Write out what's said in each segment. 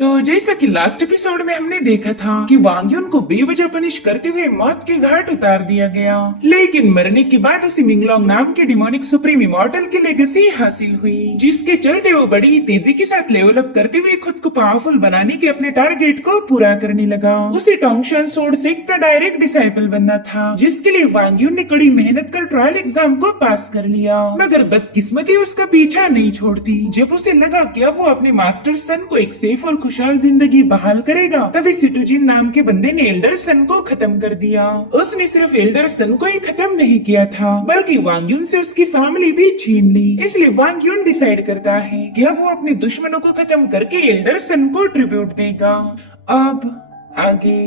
तो जैसा कि लास्ट एपिसोड में हमने देखा था कि वांग युन को बेवजह पनिश करते हुए मौत के घाट उतार दिया गया, लेकिन मरने के बाद उसे मिंगलोंग नाम के डिमोनिक सुप्रीम इमॉर्टल की लेगेसी हासिल हुई, जिसके चलते वो बड़ी ही तेजी के साथ लेवल अप करते हुए खुद को पावरफुल बनाने के अपने टारगेट को पूरा करने लगा। उसे टोंगशन सोर्ड सेक्ट का डायरेक्ट डिसाइपल बनना था, जिसके लिए वांग युन ने कड़ी मेहनत कर ट्रायल एग्जाम को पास कर लिया। मगर बदकिस्मती उसका पीछा नहीं छोड़ती। जब उसे लगा कि अब वो अपने मास्टर सन को एक सेफ और खुशहाल जिंदगी बहाल करेगा, तभी सिटुजिन नाम के बंदे ने एल्डर सन को खत्म कर दिया। उसने सिर्फ एल्डर सन को ही खत्म नहीं किया था, बल्कि वांग युन से उसकी फैमिली भी छीन ली। इसलिए वांग युन डिसाइड करता है कि अब वो अपने दुश्मनों को खत्म करके एल्डर सन को ट्रिब्यूट देगा। अब आगे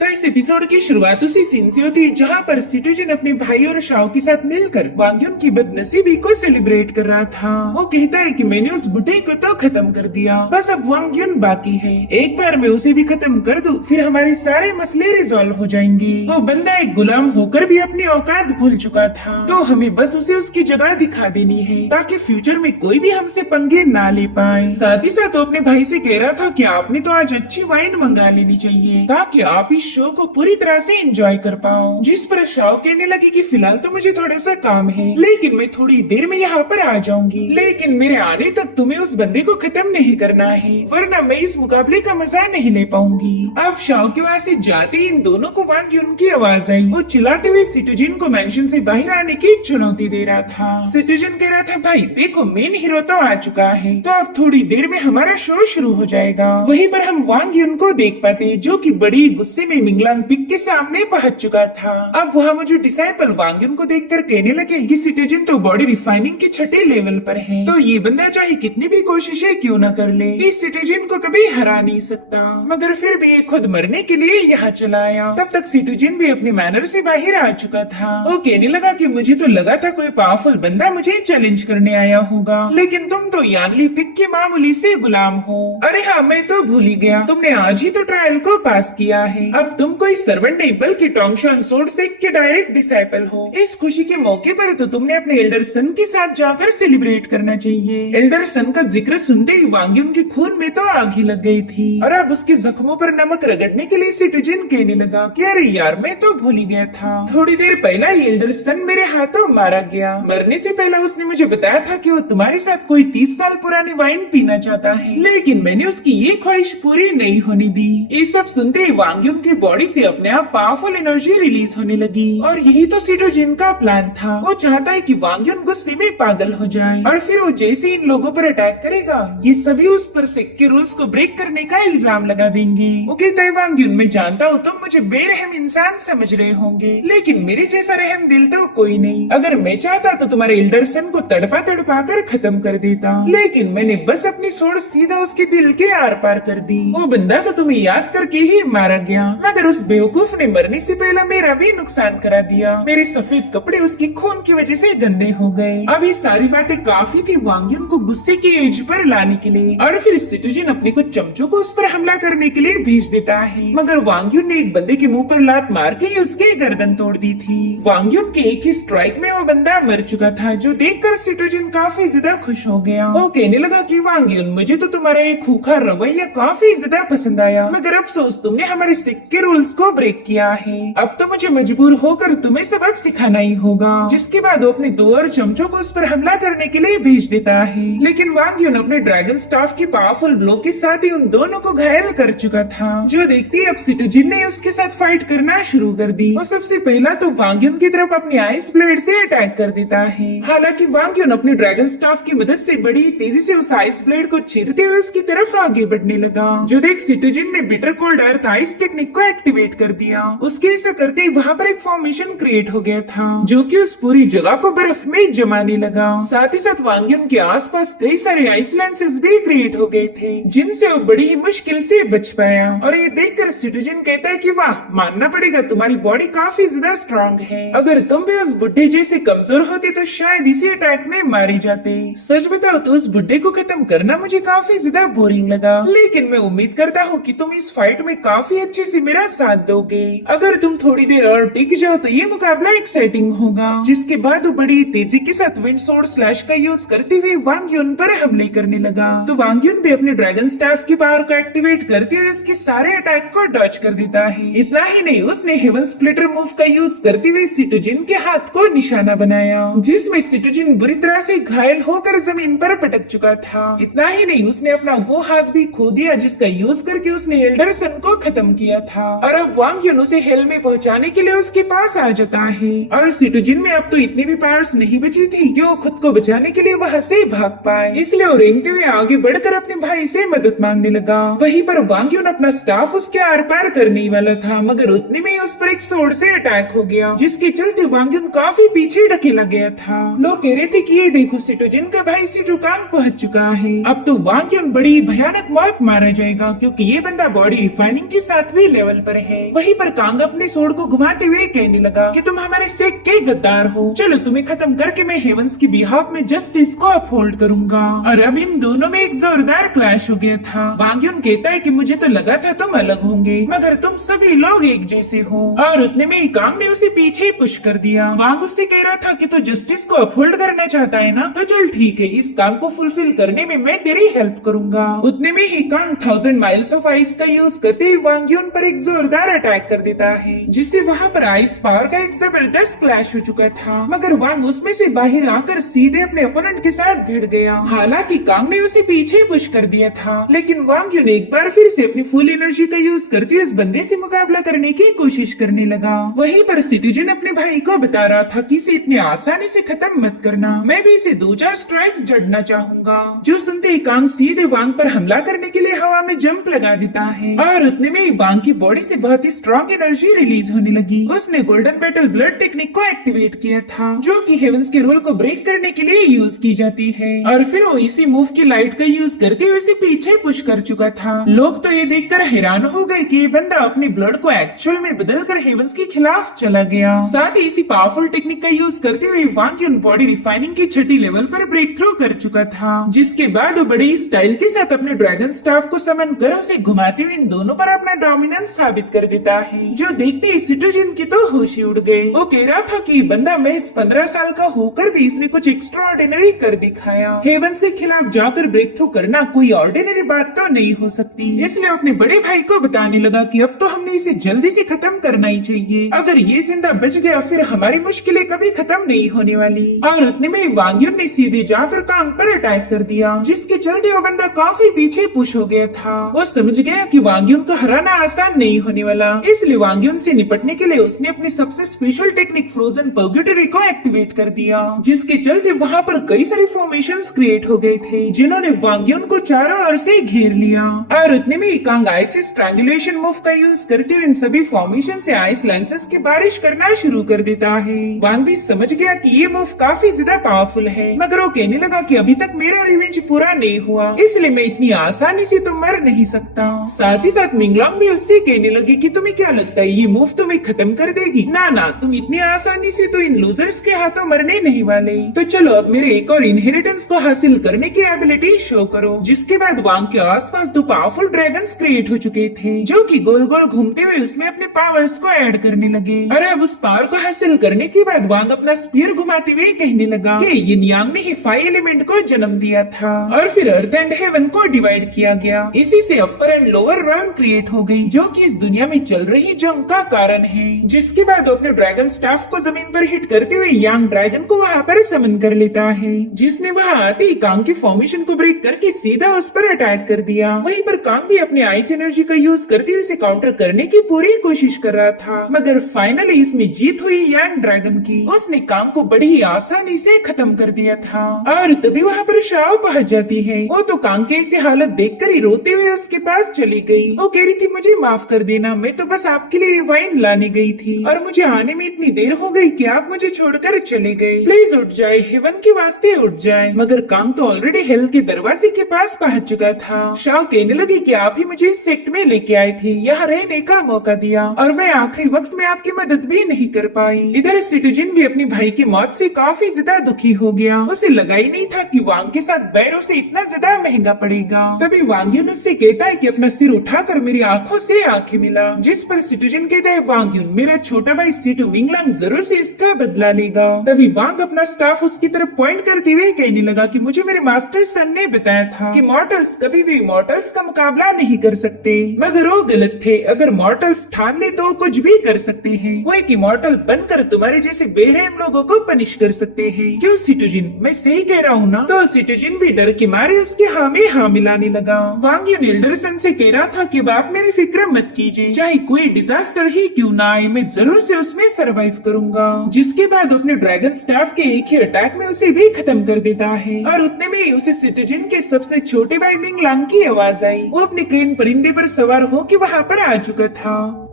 तो इस एपिसोड की शुरुआत उसी सीन से होती है जहाँ पर सिटुजिन अपने भाई और शाओ के साथ मिलकर वांग युन की बदनसीबी को सेलिब्रेट कर रहा था। वो कहता है कि मैंने उस बुढ़े को तो खत्म कर दिया, बस अब वांग युन बाकी है। एक बार मैं उसे भी खत्म कर दूं, फिर हमारे सारे मसले रिजॉल्व हो जाएंगे। वो बंदा एक गुलाम होकर भी अपनी औकात भूल चुका था, तो हमें बस उसे उसकी जगह दिखा देनी है ताकि फ्यूचर में कोई भी हमसे पंगे ना ले पाए। साथ ही साथ वो अपने भाई से कह रहा था कि आपने तो आज अच्छी वाइन मंगा लेनी चाहिए ताकि आप इस शो को पूरी तरह से एंजॉय कर पाओ। जिस पर शाओ कहने लगी कि फिलहाल तो मुझे थोड़ा सा काम है, लेकिन मैं थोड़ी देर में यहाँ पर आ जाऊंगी। लेकिन मेरे आने तक तुम्हें उस बंदे को खत्म नहीं करना है, वरना मैं इस मुकाबले का मजा नहीं ले पाऊंगी। अब शाओ के वहाँ से जाते इन दोनों को वांग युन की आवाज आई। वो चिल्लाते हुए सिटुजिन को मेंशन से बाहर आने की चुनौती दे रहा था। सिटुजिन कह रहा था, भाई देखो मेन हीरो तो आ चुका है, तो अब थोड़ी देर में हमारा शो शुरू हो जाएगा। वहीं पर हम वांग युन को देख पाते, जो कि बड़ी गुस्से में मिंगलांग पिक के सामने पहुंच चुका था। अब वहाँ मुझे डिसाइपल वांग युन को देखकर कहने लगे कि सिटिजन तो बॉडी रिफाइनिंग के छठे लेवल पर है, तो ये बंदा चाहे कितनी भी कोशिशें क्यों न कर ले, इस सिटिजन को कभी हरा नहीं सकता। मगर फिर भी ये खुद मरने के लिए यहाँ चला आया। तब तक सिटिजन भी अपनी मैनर से बाहर आ चुका था। वो कहने लगा कि मुझे तो लगा था कोई पावरफुल बंदा मुझे चैलेंज करने आया होगा, लेकिन तुम तो यानली पिक के मामूली से गुलाम हो। अरे हाँ, मैं तो भूल ही गया, तुमने आज ही तो ट्रायल को पास किया है। अब तुम कोई सर्वेंट नहीं बल्कि टोंगशन सोर्ड सेक्ट के डायरेक्ट डिसाइपल हो। इस खुशी के मौके पर तो तुमने अपने एल्डर सन के साथ जाकर सेलिब्रेट करना चाहिए। एल्डर सन का जिक्र सुनते ही वांग युन के खून में तो आग ही लग गई थी, और अब उसके जख्मों पर नमक रगड़ने के लिए सिटुजिन कहने लगा कि अरे यार, मैं तो भूल ही गया था, थोड़ी देर पहला ही एल्डर सन मेरे हाथों मारा गया। मरने से पहले उसने मुझे बताया था कि वो तुम्हारे साथ कोई 30 साल पुरानी वाइन पीना चाहता है, लेकिन मैंने उसकी ये ख्वाहिश पूरी नहीं होने दी। ये सब सुनते ही वांग युन की बॉडी से अपने आप पावरफुल एनर्जी रिलीज होने लगी, और यही तो सिटुजिन का प्लान था। वो चाहता है कि वांग युन गुस्से में पागल हो जाए, और फिर वो जैसे इन लोगों पर अटैक करेगा, ये सभी उस पर सेक्ट के रूल्स को ब्रेक करने का इल्जाम लगा देंगे। वो कहता है, वांग युन मैं जानता हूँ तुम मुझे बेरहम इंसान समझ रहे होंगे, लेकिन मेरे जैसा रहम दिल तो कोई नहीं। अगर मैं चाहता तो तुम्हारे एल्डर सन को तड़पा तड़पा कर खत्म कर देता, लेकिन मैंने बस अपनी सोच सीधा उसके दिल के आर पार कर दी। वो बंदा तो तुम्हें याद करके ही मारा गया, मगर उस बेवकूफ ने मरने से पहले मेरा भी नुकसान करा दिया। मेरे सफेद कपड़े उसके खून की वजह से गंदे हो गए। अब ये सारी बातें काफी थी वांग युन को गुस्से की एज पर लाने के लिए, और फिर सिटुजिन अपने कुछ चमचों को उस पर हमला करने के लिए भेज देता है। मगर वांग युन ने एक बंदे के मुंह पर लात मार के ही उसकी गर्दन तोड़ दी थी। वांग युन के एक ही स्ट्राइक में वो बंदा मर चुका था, जो देखकर सिटुजिन काफी ज्यादा खुश हो गया। वो कहने लगा कि वांग युन मुझे तो तुम्हारा एक खूंखार रवैया काफी ज्यादा पसंद आया, मगर अफसोस तुमने हमारे सेक्ट के रूल्स को ब्रेक किया है। अब तो मुझे मजबूर होकर तुम्हें सबक सिखाना ही होगा। जिसके बाद वो अपने 2 और चमचों को उस पर हमला करने के लिए भेज देता है, लेकिन वांग युन अपने ड्रैगन स्टाफ की पावरफुल ब्लो के साथ ही उन दोनों को घायल कर चुका था, जो देखते ही अब सिटुजिन ने उसके साथ फाइट करना शुरू कर दी। वो सबसे पहला तो वांग युन की तरफ अपनी आइस ब्लेड से अटैक कर देता है। हालांकि वांग युन अपनी ड्रैगन स्टाफ की मदद से बड़ी तेजी से उस आइस ब्लेड को चीरते हुए उसकी तरफ आगे बढ़ने लगा, जो देख सिटुजिन ने बिटर कोल्ड अर्थ आइस टेक्निक को एक्टिवेट कर दिया। उसके ऐसा करते ही वहाँ पर एक फॉर्मेशन क्रिएट हो गया था, जो कि उस पूरी जगह को बर्फ में जमाने लगा। साथ ही साथ वांग युन के आसपास कई सारे आइसलैंसेस भी क्रिएट हो गए थे, जिनसे वो बड़ी ही मुश्किल से बच पाया। और ये देखकर सिटुजिन कहता है कि वाह, मानना पड़ेगा तुम्हारी बॉडी काफी ज्यादा स्ट्रांग है। अगर तुम भी उस बुढ़े जैसे कमजोर होते तो शायद इसी अटैक में मारे जाते। सच बताओ तो उस बुढ़े को खत्म करना मुझे काफी ज्यादा बोरिंग लगा, लेकिन मैं उम्मीद करता हूँ कि तुम इस फाइट में काफी अच्छे से मेरा साथ दोगे। अगर तुम थोड़ी देर और टिक जाओ तो ये मुकाबला एक्साइटिंग होगा। जिसके बाद वो बड़ी तेजी के साथ विंड स्वॉर्ड स्लैश का यूज करते हुए वांग युन पर हमले करने लगा। तो वांग युन भी अपने ड्रैगन स्टाफ की पावर को एक्टिवेट करते हुए उसके सारे अटैक को डॉज कर देता है। इतना ही नहीं, उसने हेवन स्प्लिटर मूव का यूज करते हुए सिटोजिन के हाथ को निशाना बनाया, जिसमें सिटोजिन बुरी तरह से घायल होकर जमीन पर पटक चुका था। इतना ही नहीं, उसने अपना वो हाथ भी खो दिया जिसका यूज करके उसने एल्डरसन को खत्म किया था। और अब वांग युन उसे हेल में पहुंचाने के लिए उसके पास आ जाता है। और सिटोजिन में अब तो इतनी भी पावर्स नहीं बची थी कि वो खुद को बचाने के लिए वहां से भाग पाए, इसलिए वो रेंगते हुए आगे बढ़कर अपने भाई से मदद मांगने लगा। वहीं पर वांग युन अपना स्टाफ उसके आर पार करने वाला था, मगर उतने में ही उस पर एक स्वॉर्ड से अटैक हो गया, जिसके चलते वांग युन काफी पीछे ढकेला गया था। लोग कह रहे थे कि ये देखो सिटोजिन का भाई सिटोकांग पहुंच चुका है, अब तो वांग युन बड़ी भयानक मौत मारा जाएगा, क्योंकि ये बंदा बॉडी रिफाइनिंग के 7वें लेवल पर है। वहीं पर कांग अपने स्वॉर्ड को घुमाते हुए कहने लगा कि तुम हमारे सेक के गद्दार हो, चलो तुम्हें खत्म करके मैं हेवंस की बिहाफ में जस्टिस को अपहोल्ड करूंगा। और अब इन दोनों में एक जोरदार क्लैश हो गया था। वांग युन कहता है कि मुझे तो लगा था तुम अलग होंगे, मगर तुम सभी लोग एक जैसे हो। और उतने में ही कांग ने उसे पीछे पुश कर दिया। वांग उससे कह रहा था कि तू जस्टिस को अपहोल्ड करना चाहता है ना, तो चल ठीक है, इस काम को फुलफिल करने में मैं तेरी हेल्प करूंगा। उतने में ही कांग 1000 माइल्स ऑफ आइस का यूज करते ही वांग युन पर एक जोरदार अटैक कर देता है, जिससे वहाँ पर आइस पावर का एक जबरदस्त क्लैश हो चुका था। मगर वांग उसमें से बाहर आकर सीधे अपने ओपोनेंट के साथ भिड़ गया। हालांकि कांग ने उसे पीछे पुश कर दिया था, लेकिन वांग युन एक बार फिर से अपनी फुल एनर्जी का यूज करते हुए इस बंदे से मुकाबला करने की कोशिश करने लगा। वहीं पर सिटीजन अपने भाई को बता रहा था कि इसे इतनी आसानी से खत्म मत करना, मैं भी इसे 2-4 स्ट्राइक्स जड़ना चाहूंगा। जो सुनते ही कांग सीधे वांग पर हमला करने के लिए हवा में जंप लगा देता है, और उतने में ही वांग की बॉडी से बहुत ही स्ट्रॉन्ग एनर्जी रिलीज होने लगी। उसने गोल्डन बैटल ब्लड टेक्निक को एक्टिवेट किया था, जो कि हेवंस के रूल को ब्रेक करने के लिए यूज की जाती है। और फिर वो इसी मूव की लाइट का यूज करते हुए इसे पीछे पुश कर चुका था। लोग तो ये देखकर हैरान हो गए कि ये बंदा अपने ब्लड को एक्चुअल में बदलकर हेवंस के खिलाफ चला गया। साथ ही इसी पावरफुल टेक्निक का यूज करते हुए वांग युन बॉडी रिफाइनिंग की 6ठी लेवल पर ब्रेक थ्रू कर चुका था, जिसके बाद वो बड़ी स्टाइल के साथ अपने ड्रैगन स्टाफ को समन कर उसे घुमाते हुए इन दोनों पर अपना डोमिनेंस साबित कर देता है। जो देखते ही सिटोजिन की तो होश ही उड़ गए। वो कह रहा था कि बंदा महज 15 साल का होकर भी इसने कुछ एक्स्ट्रा ऑर्डिनरी कर दिखाया। हेवंस के खिलाफ जाकर ब्रेक थ्रू करना कोई ऑर्डिनरी बात तो नहीं हो सकती, इसलिए अपने बड़े भाई को बताने लगा कि अब तो हमने इसे जल्दी से खत्म करना ही चाहिए। अगर ये जिंदा बच गया फिर हमारी मुश्किलें कभी खत्म नहीं होने वाली। और उतने में वांग युन ने सीधे जाकर कांग पर अटैक कर दिया, जिसके चलते वो बंदा काफी पीछे पुश हो गया था। वो समझ गया कि वांग युन को हराना आसान नहीं होने वाला, इसलिए वांग युन से निपटने के लिए उसने अपनी सबसे स्पेशल टेक्निक फ्रोजन पर्ग्यूटरी को एक्टिवेट कर दिया, जिसके चलते वहाँ पर कई सारे फॉर्मेशंस क्रिएट हो गए थे, जिन्होंने वांग युन को चारों ओर से घेर लिया। और उतने में ही कांग आइस स्ट्रैंगुलेशन मूव का यूज करते हुए इन सभी फॉर्मेशन से आइस लेंसेस की बारिश करना शुरू कर देता है। वांग भी समझ गया कि ये मूव काफी ज्यादा पावरफुल है, मगर वो कहने लगा कि अभी तक मेरा रिवेंज पूरा नहीं हुआ, इसलिए मैं इतनी आसानी से तो मर नहीं सकता। साथ ही साथ मिंगलोंग भी उससे कहने लगी कि तुम्हें क्या लगता है ये मूव तुम्हें खत्म कर देगी? ना ना, तुम इतनी आसानी से तो इन लूजर्स के हाथों मरने नहीं वाले। तो चलो अब मेरे एक और इनहेरिटेंस को हासिल करने की एबिलिटी शो करो। जिसके बाद वांग के आसपास 2 पावरफुल ड्रैगन्स क्रिएट हो चुके थे, जो कि गोल गोल घूमते हुए उसमें अपने पावर्स को ऐड करने लगे। और अब उस पावर को हासिल करने के बाद वांग अपना स्पीयर घुमाते हुए कहने लगा कि यिन यांग ने ही 5 एलिमेंट को जन्म दिया था, और फिर अर्थ एंड हेवन को डिवाइड किया गया। इसी से अपर एंड लोअर राउंड क्रिएट हो गई, जो कि इस दुनिया में चल रही जंग का कारण है। जिसके बाद वो अपने ड्रैगन स्टाफ को जमीन पर हिट करते हुए यांग ड्रैगन को वहाँ पर समन कर लेता है, जिसने वहाँ आते ही कांग की फॉर्मेशन को ब्रेक करके सीधा उस पर अटैक कर दिया। वहीं पर कांग भी अपने आइस एनर्जी का यूज करते हुए इसे काउंटर करने की पूरी कोशिश कर रहा था, मगर फाइनली इसमें जीत हुई यांग ड्रैगन की। उसने कांग को बड़ी ही आसानी से खत्म कर दिया था। और तभी वहाँ पर शाओ पहुँच जाती है। वो तो कांग के इसे हालत देखकर ही रोते हुए उसके पास चली गई। वो कह रही थी मुझे माफ कर देना, मैं तो बस आपके लिए वाइन लाने गई थी और मुझे आने में इतनी देर हो गई कि आप मुझे छोड़कर चले गए। प्लीज उठ जाए, हेवन के वास्ते उठ जाए। मगर कांग तो ऑलरेडी हेल के दरवाजे के पास पहुँच चुका था। शाओ कहने लगी कि आप ही मुझे इस सेक्ट में लेके आए थे, यहाँ रहने का मौका दिया, और मैं आखिरी वक्त में आपकी मदद भी नहीं कर पाई। इधर सिटीजन भी अपने भाई की मौत से काफी ज्यादा दुखी हो गया। उसे लगा ही नहीं था कि वांग के साथ बैर उसे इतना ज्यादा महंगा पड़ेगा। तभी वांग युन उससे कहता है कि अपना सिर उठाकर मेरी आंखों से आंखें मिला, जिस पर सिटीजन कहता है वांग यून मेरा छोटा भाई सीटू मिंगलांग जरूर से इसका बदला लेगा। तभी वांग अपना स्टाफ उसकी तरफ पॉइंट करते हुए कहने लगा कि मुझे मेरे मास्टर सन ने बताया था कि मॉर्टल्स कभी भी मॉर्टल्स का मुकाबला नहीं कर सकते, मगर वो गलत थे। अगर मॉर्टल्स ठान ले तो कुछ भी कर सकते हैं। वो एक इमॉर्टल बनकर तुम्हारे जैसे बेरहम लोगों को पनिश कर सकते हैं। क्यों सिटीजन, मैं सही कह रहा हूँ ना? तो सिटीजन भी डर के मारे उसके हाँ में हाँ मिलाने लगा। वांग यून एल्डरसन से कह रहा था कि बाप मेरी फिक्र मत कीजिए, चाहे कोई डिजास्टर ही क्यों ना आए, मैं जरूर से उसमें सरवाइव करूंगा। जिसके बाद अपने ड्रैगन स्टाफ के एक ही अटैक में उसे भी खत्म कर देता है। और उतने में उसे सिटीजन के सबसे छोटे भाई मिंगलांग की आवाज आई। वो अपने क्रेन परिंदे पर सवार होकर वहाँ पर आ चुका था,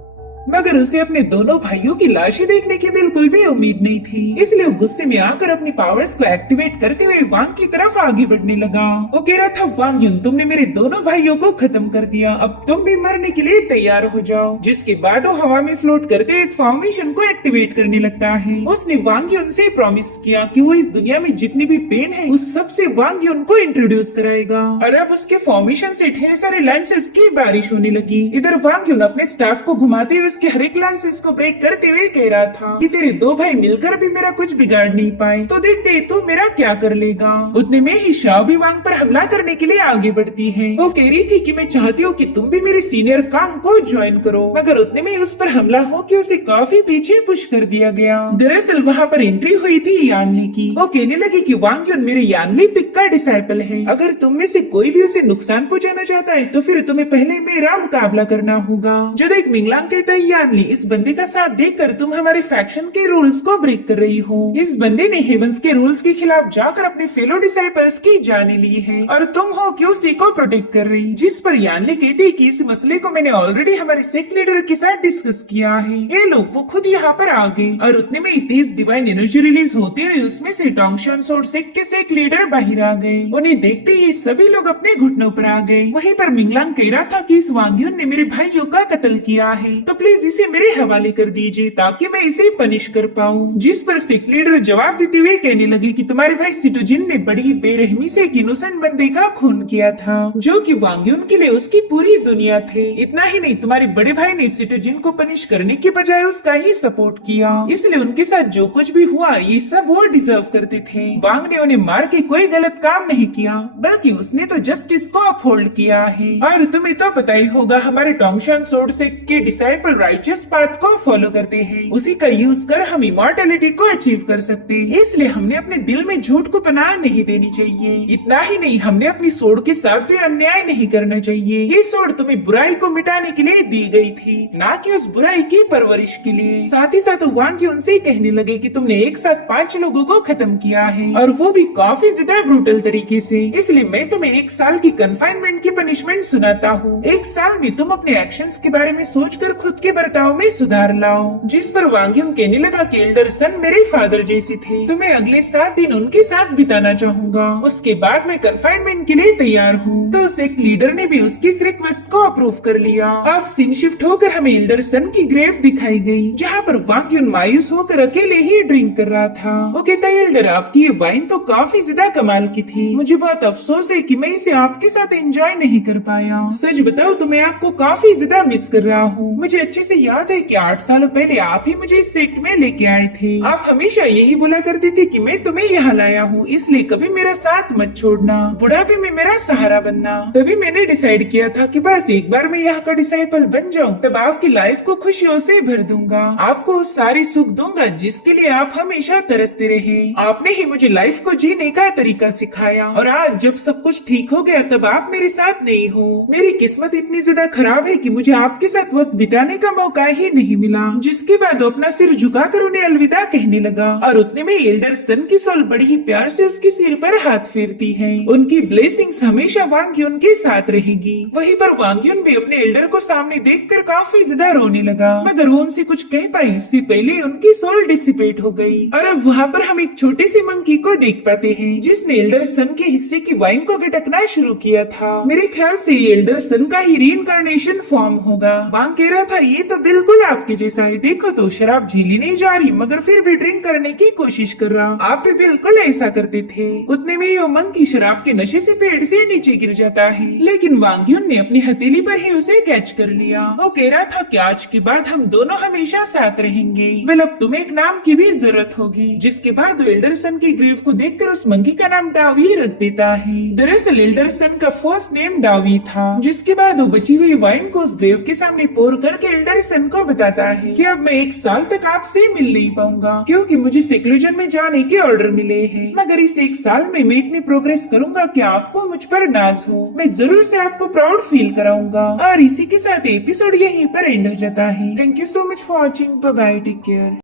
मगर उसे अपने दोनों भाइयों की लाशें देखने की बिल्कुल भी उम्मीद नहीं थी। इसलिए वो गुस्से में आकर अपनी पावर्स को एक्टिवेट करते हुए वांग की तरफ आगे बढ़ने लगा। वो कह रहा था वांग यून तुमने मेरे दोनों भाइयों को खत्म कर दिया, अब तुम भी मरने के लिए तैयार हो जाओ। जिसके बाद वो हवा में फ्लोट करते एक फॉर्मेशन को एक्टिवेट करने लगता है। उसने वांग यून से प्रॉमिस किया कि वो इस दुनिया में जितनी भी पेन है उस सबसे वांग यून को इंट्रोड्यूस कराएगा। और अब उसके फॉर्मेशन से ढेर सारे लाइंसेस की बारिश होने लगी। इधर वांग यून अपने स्टाफ को घुमाते हुए उसके हर एक लाइंसेस को ब्रेक करते हुए कह रहा था कि तेरे दो भाई मिलकर भी मेरा कुछ बिगाड़ नहीं पाए, तो देखते तू मेरा क्या कर लेगा। उतने में ही शाओ भी वांग पर हमला करने के लिए आगे बढ़ती है। वो कह रही थी कि मैं चाहती हूँ कि तुम भी मेरे सीनियर कांग को ज्वाइन करो, मगर उतने में उस पर हमला हो कि उसे काफी पीछे पुश कर दिया गया। दरअसल वहाँ पर एंट्री हुई थी यानली की। वो कहने लगी कि वांग यून मेरे यानली पिक का डिसाइपल है, अगर तुम में से कोई भी उसे नुकसान पहुँचाना चाहता है तो फिर तुम्हें पहले मेरा मुकाबला करना होगा। जब एक मिंगलांग कहता है यानली इस बंदे का साथ देखकर तुम हमारे फैक्शन के रूल्स को ब्रेक कर रही हो। इस बंदे ने हेवंस के रूल्स के खिलाफ जाकर अपने फेलो डिसाइपल्स की जाने ली है और तुम हो कि उसी को प्रोटेक्ट कर रही। जिस पर यानली कहती है कि इस मसले को मैंने ऑलरेडी हमारे सेक्ट लीडर के साथ डिस्कस किया है। ये लोग वो खुद यहाँ पर आ गए और उतने में तेज डिवाइन एनर्जी रिलीज होते हुए उसमें से टोंगशन सोर्ड सेक्ट के सेक्ट लीडर बाहर आ गए। उन्हें देखते ही सभी लोग अपने घुटनों पर आ गए। वहीं पर मिंगलांग कह रहा था कि इस वांग यून ने मेरे भाइयों का कत्ल किया है, तो प्लीज इसे मेरे हवाले कर दीजिए ताकि मैं इसे पनिश कर पाऊं। जिस पर सेक्ट लीडर जवाब देते हुए कहने लगे कि तुम्हारे भाई सिटोजिन ने बड़ी बेरहमी से एक इनोसेंट बंदे का खून किया था, जो कि वांग यून के लिए उसकी पूरी दुनिया थे। इतना ही नहीं, तुम्हारे बड़े भाई ने सिटोजिन को पनिश करने की बजाय उसका ही सपोर्ट किया, इसलिए उनके साथ जो कुछ भी हुआ ये सब वो डिजर्व करते थे। वांग ने उन्हें मार के कोई गलत काम नहीं किया, बल्कि उसने तो जस्टिस को अपहोल्ड किया है। और तुम्हें तो पता ही होगा हमारे टोंगशन सोर्ड सेक्ट के डिसाइपल राइचियस पाथ को फॉलो करते हैं, उसी का यूज कर हम इमॉर्टैलिटी को अचीव कर सकते हैं। इसलिए हमने अपने दिल में झूठ को पनाह नहीं देनी चाहिए। इतना ही नहीं, हमने अपनी सोड के साथ भी अन्याय नहीं करना चाहिए। ये सोड तुम्हें बुराई को मिटाने के लिए दी गई थी, ना कि उस बुराई की परवरिश के लिए। साथ ही साथ वांग यून से कहने लगे कि तुमने एक साथ 5 लोगों को खत्म किया है और वो भी काफी ज्यादा ब्रूटल तरीके से, इसलिए मैं तुम्हें 1 साल की कन्फाइनमेंट की पनिशमेंट सुनाता हूँ। 1 साल में तुम अपने एक्शंस के बारे में सोचकर खुद के बर्ताव में सुधार लाओ। जिस पर वांग यून कहने लगा कि एल्डर सन मेरे फादर जैसे थे, तो मैं अगले 7 दिन उनके साथ बिताना चाहूंगा, उसके बाद मैं कन्फाइनमेंट के लिए तैयार हूँ। तो सेक्ट लीडर ने भी उसकी इस रिक्वेस्ट को अप्रूव कर लिया। अब सीन शिफ्ट होकर हमें एल्डर सन की ग्रेव दिखाई गई, जहाँ पर वांग यून मायूस होकर अकेले ही ड्रिंक कर रहा था। वो कहता है एल्डर आपकी ये वाइन तो काफी ज्यादा कमाल की थी, मुझे बहुत अफसोस है कि मैं इसे आपके साथ एंजॉय नहीं कर पाया। सच बताओ तो मैं आपको काफी ज्यादा मिस कर रहा हूँ। मुझे अच्छे से याद है कि 8 सालों पहले आप ही मुझे इस सेक्ट में लेके आए थे। आप हमेशा यही बोला करते थे कि मैं तुम्हें यहाँ लाया हूँ, इसलिए कभी मेरा साथ मत छोड़ना, बुढ़ापे में मेरा सहारा बनना। तभी मैंने डिसाइड किया था कि बस एक बार मैं यहाँ का डिसाइपल बन जाऊँ, तब आपकी लाइफ को खुशियों से भर दूंगा, आपको सारी सुख दूंगा जिसके लिए आप हमेशा तरसते रहे। आपने ही मुझे लाइफ को जीने का तरीका सिखाया, और आज जब सब कुछ ठीक हो गया तब आप मेरे साथ नहीं हो। मेरी किस्मत इतनी ज्यादा खराब है कि मुझे आपके साथ वक्त बिताने का मौका ही नहीं मिला। जिसके बाद वो अपना सिर झुकाकर उन्हें अलविदा कहने लगा, और उतने में एल्डर सन की सोल बड़ी ही प्यार से उसके सिर पर हाथ फेरती है। उनकी ब्लेसिंग्स हमेशा वांग यून के साथ रहेगी। वहीं पर वांग यून भी अपने एल्डर को सामने देखकर काफी ज्यादा रोने लगा, मगर वो उनसे कुछ कह पाई इससे पहले उनकी सोल डिसिपेट हो गई। और अब वहाँ पर हम एक छोटे से मंकी को देख पाते हैं, जिसने एल्डर सन के हिस्से की वाइन को गटकना शुरू किया था। मेरे ख्याल से एल्डर सन का ही रीइंकार्नेशन फॉर्म होगा। वांग कह रहा था ये तो बिल्कुल आपके जैसा है। देखो तो शराब झेली नहीं जा रही मगर फिर भी ड्रिंक करने की कोशिश कर रहा। आप भी बिल्कुल ऐसा करते थे। उतने में यो मंकी शराब के नशे से पेड़ से नीचे गिर जाता है, लेकिन वांग युन ने अपनी हथेली पर ही उसे कैच कर लिया। वो कह रहा था कि आज के बाद हम दोनों हमेशा साथ रहेंगे। वेल अब तुम्हें एक नाम की भी जरूरत होगी। जिसके बाद वो एल्डरसन की ग्रेव को देखकर उस मंकी का नाम डावी रख देता है। दरअसल एल्डरसन का फर्स्ट नेम डावी था। जिसके बाद वो बची हुई वाइन को उस ग्रेव के सामने पोर करके एल्डरसन को बताता है कि अब मैं 1 साल तक आपसे मिल नहीं पाऊंगा क्योंकि मुझे सेक्लूजन में जाने के ऑर्डर मिले हैं। मगर इस 1 साल में मैं इतनी प्रोग्रेस करूंगा कि आपको मुझ पर नाज हो। मैं जरूर से आपको प्राउड फील कराऊंगा। और इसी के साथ एपिसोड यहीं पर एंड हो जाता है। Thank you so much for watching. Bye bye, take care.